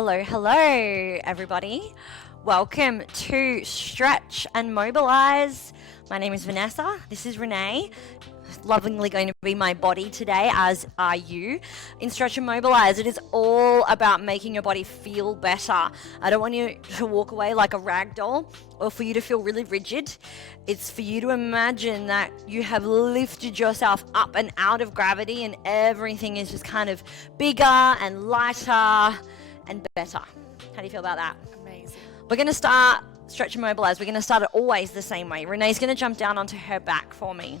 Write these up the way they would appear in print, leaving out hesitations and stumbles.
Hello, everybody. Welcome to Stretch and Mobilize. My name is Vanessa. This is Renee. Lovingly going to be my body today, as are you. In Stretch and Mobilize, it is all about making your body feel better. I don't want you to walk away like a rag doll or for you to feel really rigid. It's for you to imagine that you have lifted yourself up and out of gravity and everything is just kind of bigger and lighter and better. How do you feel about that? Amazing. We're going to start Stretch and Mobilize. We're going to start it always the same way. Renee's going to jump down onto her back for me.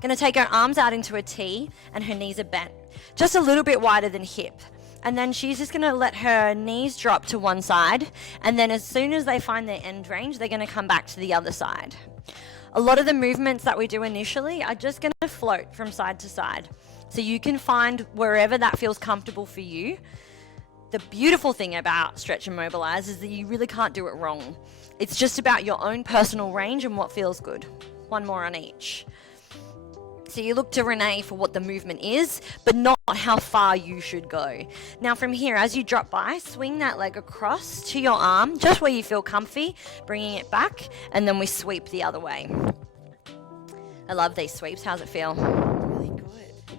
Going to take her arms out into a T and her knees are bent, just a little bit wider than hip. And then she's just going to let her knees drop to one side. And then as soon as they find their end range, they're going to come back to the other side. A lot of the movements that we do initially are just going to float from side to side. So you can find wherever that feels comfortable for you. The beautiful thing about Stretch and Mobilize is that you really can't do it wrong. It's just about your own personal range and what feels good. One more on each. So you look to Renee for what the movement is, but not how far you should go. Now from here, as you drop by, swing that leg across to your arm, just where you feel comfy, bringing it back, and then we sweep the other way. I love these sweeps. How's it feel? Really good.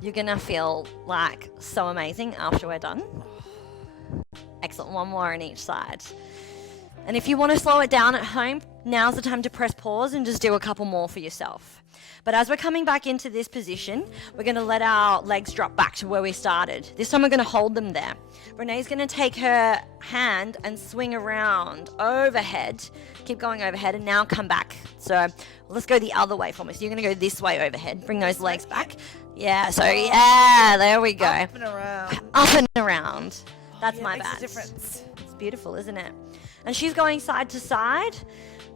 You're gonna feel like so amazing after we're done. Excellent, one more on each side. And if you want to slow it down at home, now's the time to press pause and just do a couple more for yourself. But as we're coming back into this position, we're going to let our legs drop back to where we started. This time we're going to hold them there. Renee's going to take her hand and swing around overhead. Keep going overhead and now come back. So let's go the other way for me. So you're going to go this way overhead. Bring those legs back. Yeah, so yeah, there we go. Up and around. Up and around. That's my makes a bad. difference. It's beautiful, isn't it? And she's going side to side,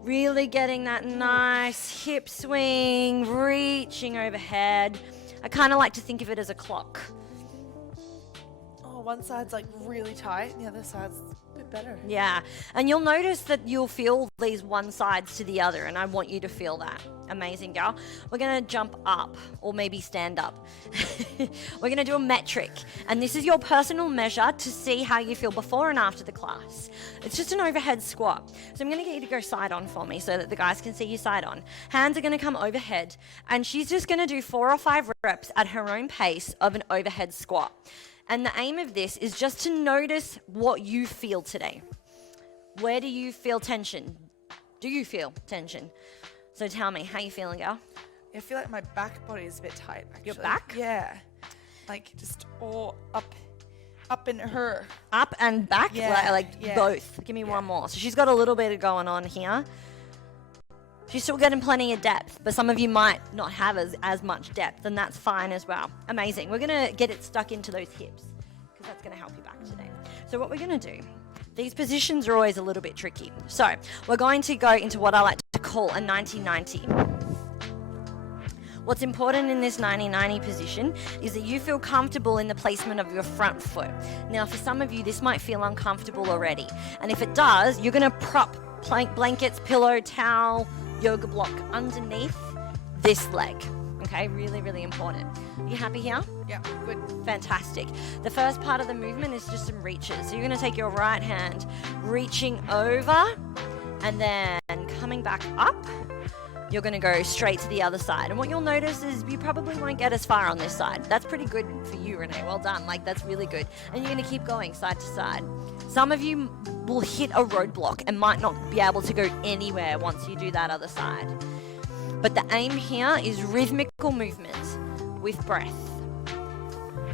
really getting that nice hip swing, reaching overhead. I kind of like to think of it as a clock. Oh, one side's like really tight and the other side's a bit better. Yeah, and you'll notice that you'll feel these one sides to the other, and I want you to feel that. Amazing, girl. We're going to jump up, or maybe stand up. We're going to do a metric, and this is your personal measure to see how you feel before and after the class. It's just an overhead squat. So I'm going to get you to go side on for me so that the guys can see you side on. Hands are going to come overhead, and she's just going to do 4 or 5 reps at her own pace of an overhead squat. And the aim of this is just to notice what you feel today. Where do you feel tension? Do you feel tension? So tell me, how you feeling, girl? I feel like my back body is a bit tight, actually. Your back? Yeah. Like just all up in her. Up and back? Yeah, Like yeah. both. Give me one more. So she's got a little bit going on here. She's still getting plenty of depth, but some of you might not have as much depth, and that's fine as well. Amazing. We're going to get it stuck into those hips because that's going to help you back today. So what we're going to do, these positions are always a little bit tricky. So we're going to go into what I like to call a 90-90. What's important in this 90-90 position is that you feel comfortable in the placement of your front foot. Now, for some of you, this might feel uncomfortable already. And if it does, you're going to prop blankets, pillow, towel, yoga block underneath this leg. Okay, really, really important. Are you happy here? Yeah, good. Fantastic. The first part of the movement is just some reaches. So you're going to take your right hand, reaching over, and then coming back up. You're going to go straight to the other side. And what you'll notice is you probably won't get as far on this side. That's pretty good for you, Renee. Well done. Like, that's really good. And you're going to keep going side to side. Some of you will hit a roadblock and might not be able to go anywhere once you do that other side. But the aim here is rhythmical movement with breath.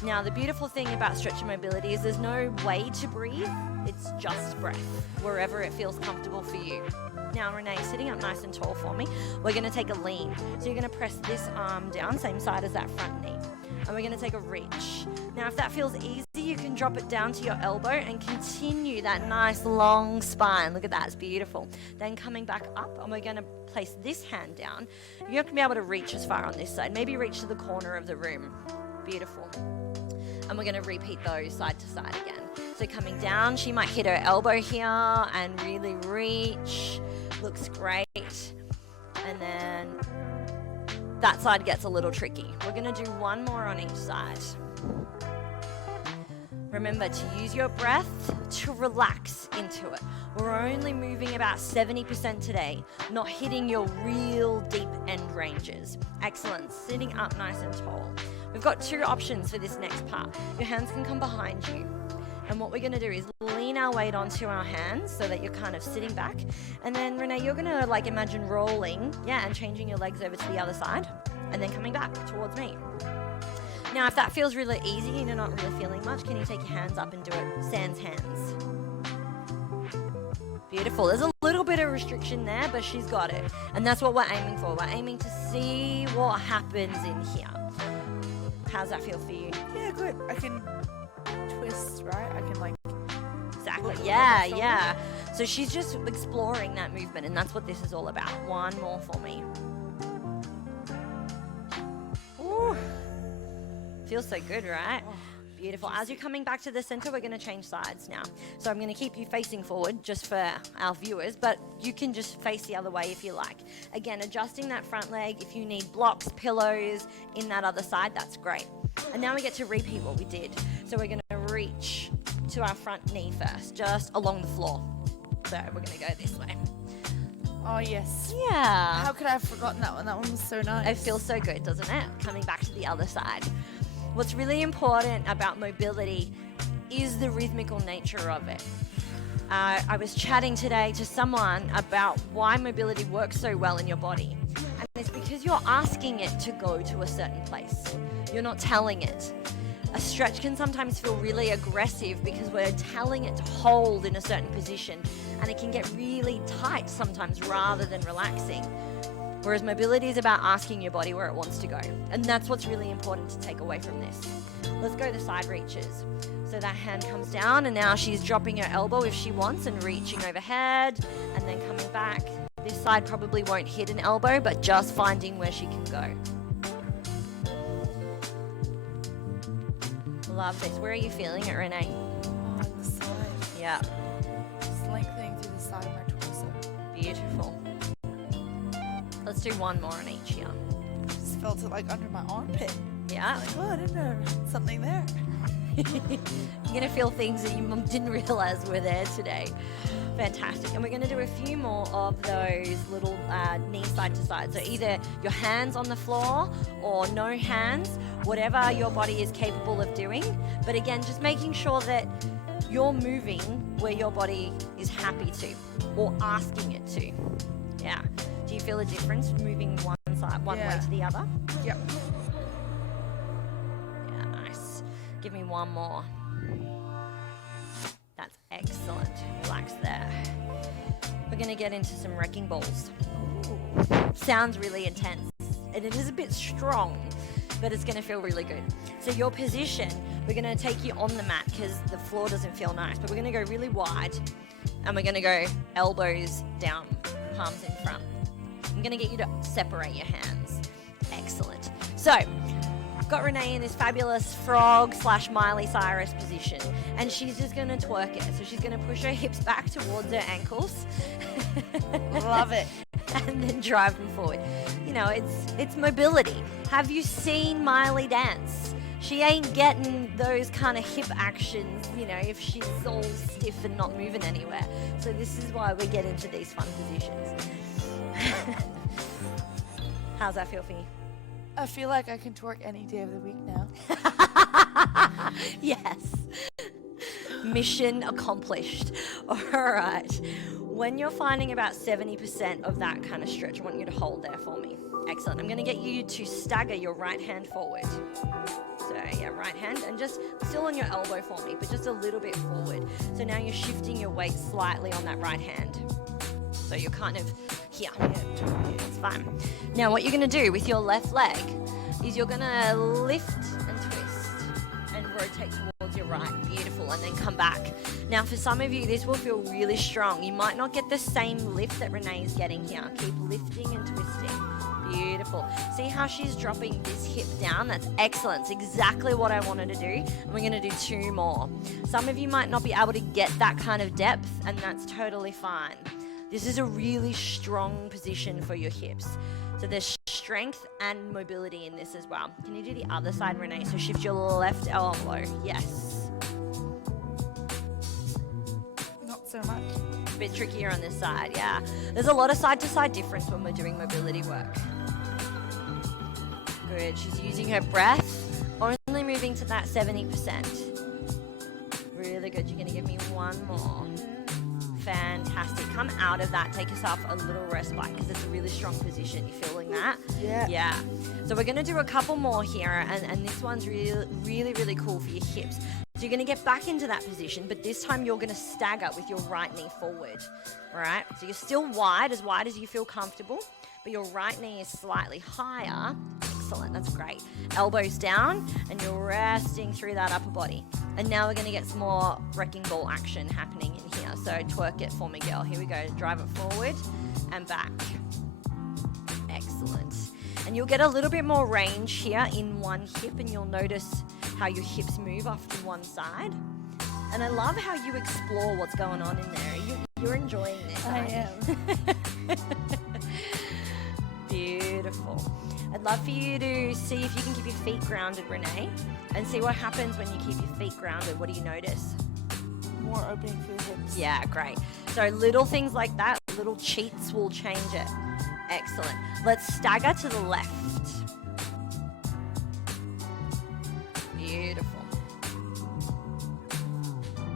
Now, the beautiful thing about stretch and mobility is there's no way to breathe. It's just breath, wherever it feels comfortable for you. Now, Renee, sitting up nice and tall for me, we're going to take a lean. So you're going to press this arm down, same side as that front knee. And we're going to take a reach. Now, if that feels easy, you can drop it down to your elbow and continue that nice long spine. Look at that, it's beautiful. Then coming back up, and we're going to place this hand down. You're not going to be able to reach as far on this side. Maybe reach to the corner of the room. Beautiful. And we're going to repeat those side to side again. So coming down, she might hit her elbow here and really reach. Looks great. And then that side gets a little tricky. We're going to do one more on each side. Remember to use your breath to relax into it. We're only moving about 70% today, not hitting your real deep end ranges. Excellent. Sitting up nice and tall. We've got two options for this next part. Your hands can come behind you. And what we're going to do is lean our weight onto our hands so that you're kind of sitting back. And then, Renee, you're going to like imagine rolling, and changing your legs over to the other side and then coming back towards me. Now, if that feels really easy and you're not really feeling much, can you take your hands up and do it sans hands? Beautiful. There's a little bit of restriction there, but she's got it. And that's what we're aiming for. We're aiming to see what happens in here. How's that feel for you? Yeah, good. I can twist, right? I can like... Exactly. Yeah. So she's just exploring that movement, and that's what this is all about. One more for me. Ooh. Feels so good, right? Oh, beautiful. As you're coming back to the center, we're going to change sides now. So I'm going to keep you facing forward just for our viewers, but you can just face the other way if you like. Again, adjusting that front leg. If you need blocks, pillows in that other side, that's great. And now we get to repeat what we did. So we're going to reach to our front knee first, just along the floor. So we're going to go this way. Oh, yes. Yeah. How could I have forgotten that one? That one was so nice. It feels so good, doesn't it? Coming back to the other side. What's really important about mobility is the rhythmical nature of it. I was chatting today to someone about why mobility works so well in your body. And it's because you're asking it to go to a certain place. You're not telling it. A stretch can sometimes feel really aggressive because we're telling it to hold in a certain position, and it can get really tight sometimes rather than relaxing. Whereas mobility is about asking your body where it wants to go. And that's what's really important to take away from this. Let's go the side reaches. So that hand comes down, and now she's dropping her elbow if she wants and reaching overhead and then coming back. This side probably won't hit an elbow, but just finding where she can go. Love this. Where are you feeling it, Renee? On the side. Yeah. Just lengthening through the side of my torso. Beautiful. Let's do one more on each here. Just felt it like under my armpit. Yeah. Like, oh, I didn't know something there. You're going to feel things that you didn't realize were there today. Fantastic. And we're going to do a few more of those little knee side to side. So either your hands on the floor or no hands, whatever your body is capable of doing. But again, just making sure that you're moving where your body is happy to or asking it to. Yeah. Do you feel a difference moving one way to the other? Yep. Yeah, nice. Give me one more. That's excellent. Relax there. We're going to get into some wrecking balls. Ooh. Sounds really intense, and it is a bit strong, but it's going to feel really good. So your position, we're going to take you on the mat because the floor doesn't feel nice, but we're going to go really wide, and we're going to go elbows down, palms in front. I'm going to get you to separate your hands. Excellent. So I've got Renee in this fabulous frog / Miley Cyrus position, and she's just going to twerk it. So she's going to push her hips back towards her ankles. Love it. And then drive them forward. You know, it's mobility. Have you seen Miley dance? She ain't getting those kind of hip actions, you know, if she's all stiff and not moving anywhere. So this is why we get into these fun positions. How's that feel for you? I feel like I can twerk any day of the week now. Yes. Mission accomplished. All right. When you're finding about 70% of that kind of stretch, I want you to hold there for me. Excellent. I'm going to get you to stagger your right hand forward. So yeah, right hand, and just still on your elbow for me, but just a little bit forward. So now you're shifting your weight slightly on that right hand. So you're kind of here. It's fine. Now what you're going to do with your left leg is you're going to lift and twist and rotate towards your right. Beautiful. And then come back. Now for some of you, this will feel really strong. You might not get the same lift that Renee is getting here. Keep lifting and twisting. Beautiful. See how she's dropping this hip down? That's excellent. It's exactly what I wanted to do. And we're going to do two more. Some of you might not be able to get that kind of depth, and that's totally fine. This is a really strong position for your hips. So there's strength and mobility in this as well. Can you do the other side, Renee? So shift your left elbow. Yes. so much. A bit trickier on this side, yeah. There's a lot of side-to-side difference when we're doing mobility work. Good, she's using her breath, only moving to that 70%. Really good, you're gonna give me one more. Fantastic, come out of that, take yourself a little respite because it's a really strong position. You feeling that? Yeah. Yeah. So we're gonna do a couple more here and this one's really cool for your hips. So you're gonna get back into that position, but this time you're gonna stagger with your right knee forward, all right? So you're still wide as you feel comfortable, but your right knee is slightly higher. Excellent, that's great. Elbows down, and you're resting through that upper body. And now we're gonna get some more wrecking ball action happening in here. So twerk it for me, girl. Here we go, drive it forward and back. Excellent. And you'll get a little bit more range here in one hip, and you'll notice how your hips move off to one side. And I love how you explore what's going on in there. You're enjoying this, I aren't you? am. Beautiful. I'd love for you to see if you can keep your feet grounded, Renee, and see what happens when you keep your feet grounded. What do you notice? More opening for the hips. Yeah, great. So little things like that, little cheats will change it. Excellent. Let's stagger to the left. Beautiful.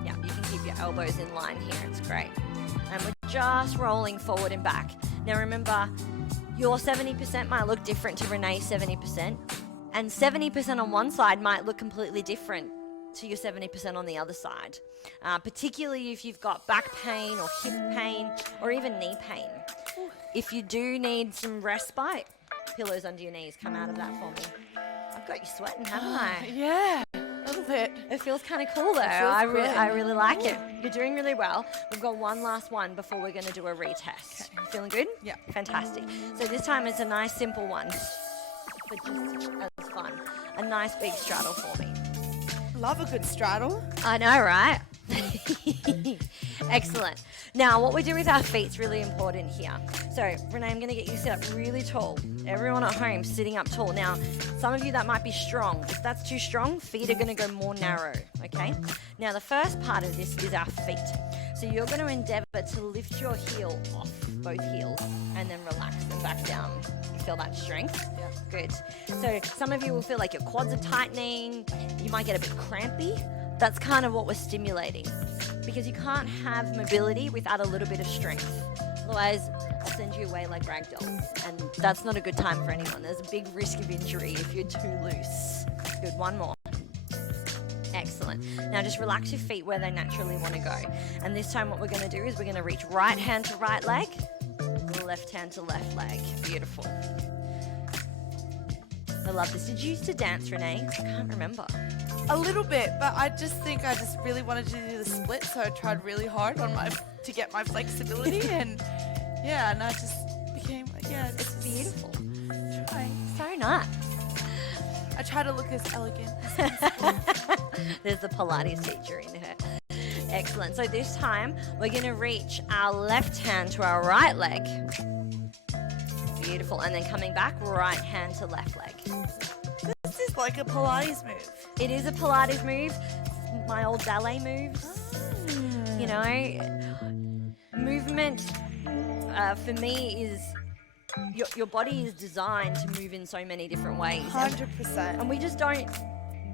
Yeah, you can keep your elbows in line here. It's great. And we're just rolling forward and back. Now remember, your 70% might look different to Renee's 70%, and 70% on one side might look completely different to your 70% on the other side, particularly if you've got back pain or hip pain or even knee pain. If you do need some respite, pillows under your knees, come out of that for me. I've got you sweating, haven't I? Yeah, a little bit. It feels kind of cool though. feels I good. really like it. You're doing really well. We've got one last one before we're going to do a retest. You feeling good? Yeah. Fantastic. So this time it's a nice simple one, but just as fun. A nice big straddle for me. Love a good straddle. I know, right? Excellent. Now, what we do with our feet is really important here. So, Renee, I'm going to get you to sit up really tall. Everyone at home sitting up tall. Now, some of you that might be strong. If that's too strong, feet are going to go more narrow, okay? Now, the first part of this is our feet. So you're going to endeavor to lift your heel off, both heels, and then relax them back down. You feel that strength? Yeah. Good. So some of you will feel like your quads are tightening. You might get a bit crampy. That's kind of what we're stimulating, because you can't have mobility without a little bit of strength. Otherwise, I'll send you away like ragdolls, and that's not a good time for anyone. There's a big risk of injury if you're too loose. Good, one more. Excellent. Now just relax your feet where they naturally want to go. And this time what we're going to do is we're going to reach right hand to right leg, left hand to left leg. Beautiful. I love this. Did you used to dance, Renee? I can't remember. A little bit, but I just think I just really wanted to do the split, so I tried really hard to get my flexibility, and yeah, and I just became It's beautiful. trying. So nice. I try to look as elegant. There's the Pilates teacher in her. Excellent. So this time we're going to reach our left hand to our right leg. Beautiful. And then coming back, right hand to left leg. This is like a Pilates move. It is a Pilates move. My old ballet moves. You know, movement for me is your body is designed to move in so many different ways. 100%. And we just don't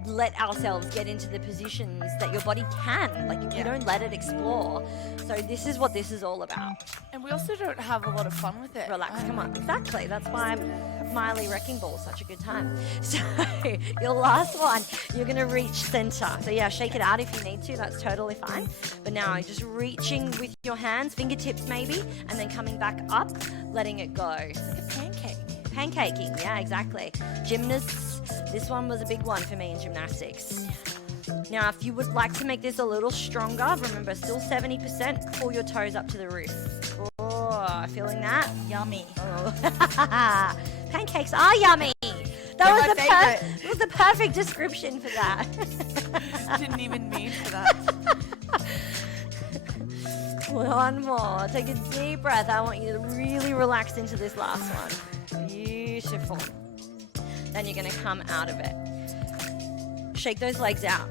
let ourselves get into the positions that your body can. Like, you don't let it explore. So this is what this is all about. And we also don't have a lot of fun with it. Relax, come on. Exactly. That's why Miley Wrecking Ball is such a good time. So your last one, you're going to reach center. So yeah, shake it out if you need to. That's totally fine. But now just reaching with your hands, fingertips maybe, and then coming back up, letting it go. It's like a pancake. Pancaking, yeah, exactly. Gymnasts, this one was a big one for me in gymnastics. Now, if you would like to make this a little stronger, remember, still 70%, pull your toes up to the roof. Oh, feeling that? Yummy. Oh. Pancakes are yummy. That was the perfect description for that. Didn't even mean for that. One more. Take a deep breath. I want you to really relax into this last one. Beautiful. Then you're going to come out of it. Shake those legs out.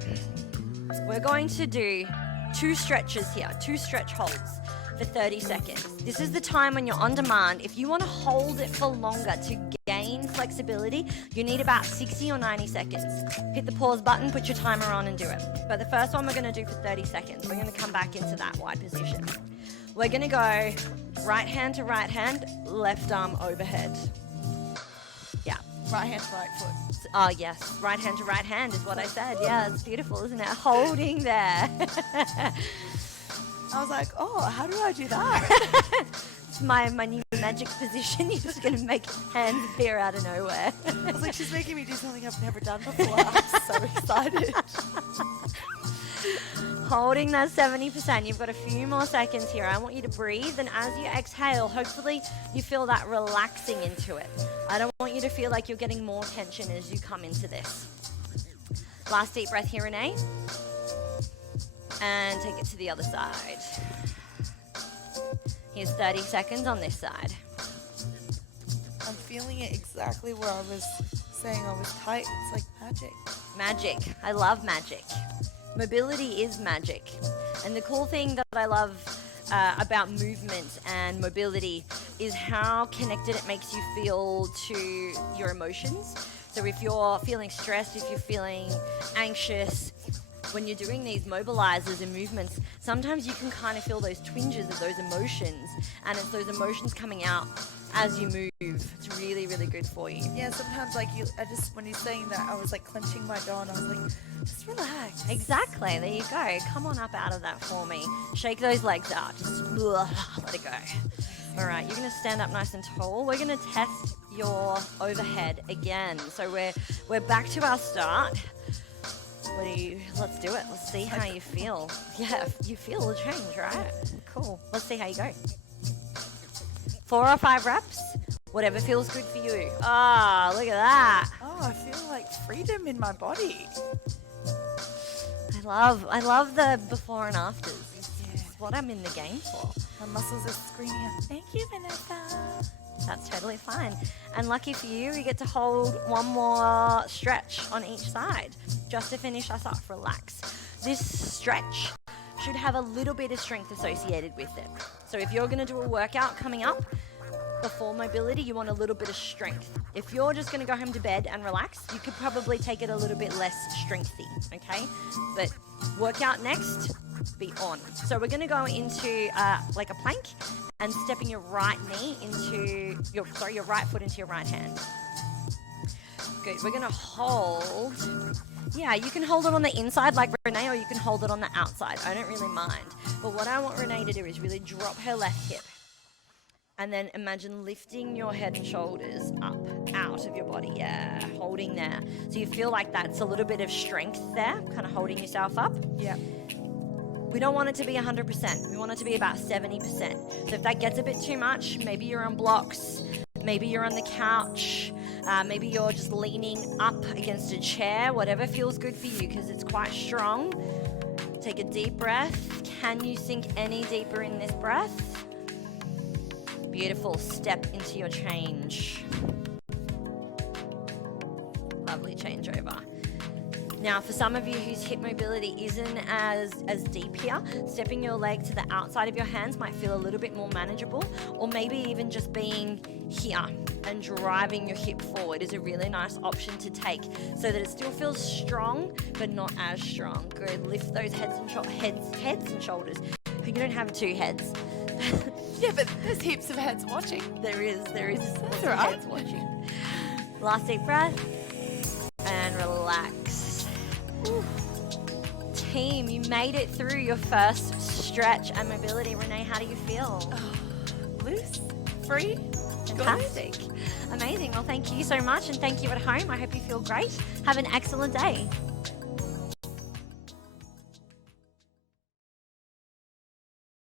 We're going to do 2 stretches here, 2 stretch holds for 30 seconds. This is the time when you're on demand. If you want to hold it for longer to gain flexibility, you need about 60 or 90 seconds. Hit the pause button, put your timer on and do it. But the first one we're going to do for 30 seconds. We're going to come back into that wide position. We're going to go right hand to right hand, left arm overhead. Yeah. Right hand to right foot. Oh, yes. Right hand to right hand is what I said. Yeah, it's beautiful, isn't it? Holding there. I was like, oh, how do I do that? It's my new magic position. You're just going to make hands appear out of nowhere. I was like, she's making me do something I've never done before. I'm so excited. Holding that 70%. You've got a few more seconds here. I want you to breathe, and as you exhale, hopefully you feel that relaxing into it. I don't want you to feel like you're getting more tension as you come into this. Last deep breath here, Renee. And take it to the other side. Here's 30 seconds on this side. I'm feeling it exactly where I was saying I was tight. It's like magic. Magic. I love magic. Mobility is magic. And the cool thing that I love about movement and mobility is how connected it makes you feel to your emotions. So if you're feeling stressed, if you're feeling anxious, when you're doing these mobilizers and movements, sometimes you can kind of feel those twinges of those emotions, and it's those emotions coming out as you move. It's really, really good for you. Yeah, sometimes like when you're saying that, I was like clenching my jaw and I was like, just relax. Exactly, there you go. Come on up out of that for me. Shake those legs out, just let it go. All right, you're gonna stand up nice and tall. We're gonna test your overhead again. So we're back to our start. Let's do it. Let's see how you feel. Yeah, you feel the change, right? Cool. Let's see how you go. 4 or 5 reps, whatever feels good for you. Ah, look at that. Oh, I feel like freedom in my body. I love the before and afters. It's what I'm in the game for. My muscles are screaming out, thank you, Vanessa. That's totally fine. And lucky for you, we get to hold one more stretch on each side just to finish us off. Relax. This stretch should have a little bit of strength associated with it. So if you're going to do a workout coming up before mobility, you want a little bit of strength. If you're just going to go home to bed and relax, you could probably take it a little bit less strengthy, okay? But workout next, be on. So we're going to go into like a plank and stepping your right knee into your right foot into your right hand. Good. We're going to hold. Yeah, you can hold it on the inside like Renee, or you can hold it on the outside. I don't really mind. But what I want Renee to do is really drop her left hip. And then imagine lifting your head and shoulders up, out of your body. Yeah, holding there. So you feel like that's a little bit of strength there, kind of holding yourself up. Yeah. We don't want it to be 100%. We want it to be about 70%. So if that gets a bit too much, maybe you're on blocks, maybe you're on the couch, maybe you're just leaning up against a chair, whatever feels good for you, because it's quite strong. Take a deep breath. Can you sink any deeper in this breath? Beautiful. Step into your change. Lovely changeover. Now, for some of you whose hip mobility isn't as deep here, stepping your leg to the outside of your hands might feel a little bit more manageable, or maybe even just being here and driving your hip forward is a really nice option to take so that it still feels strong, but not as strong. Good. Lift those heads and shoulders. You don't have 2 heads. Yeah, but there's heaps of heads watching. There is That's right. heads watching. Last deep breath and relax. Ooh. Team, you made it through your first stretch and mobility. Renee, how do you feel? Loose, free, Fantastic. Amazing. Well, thank you so much, and thank you at home. I hope you feel great. Have an excellent day.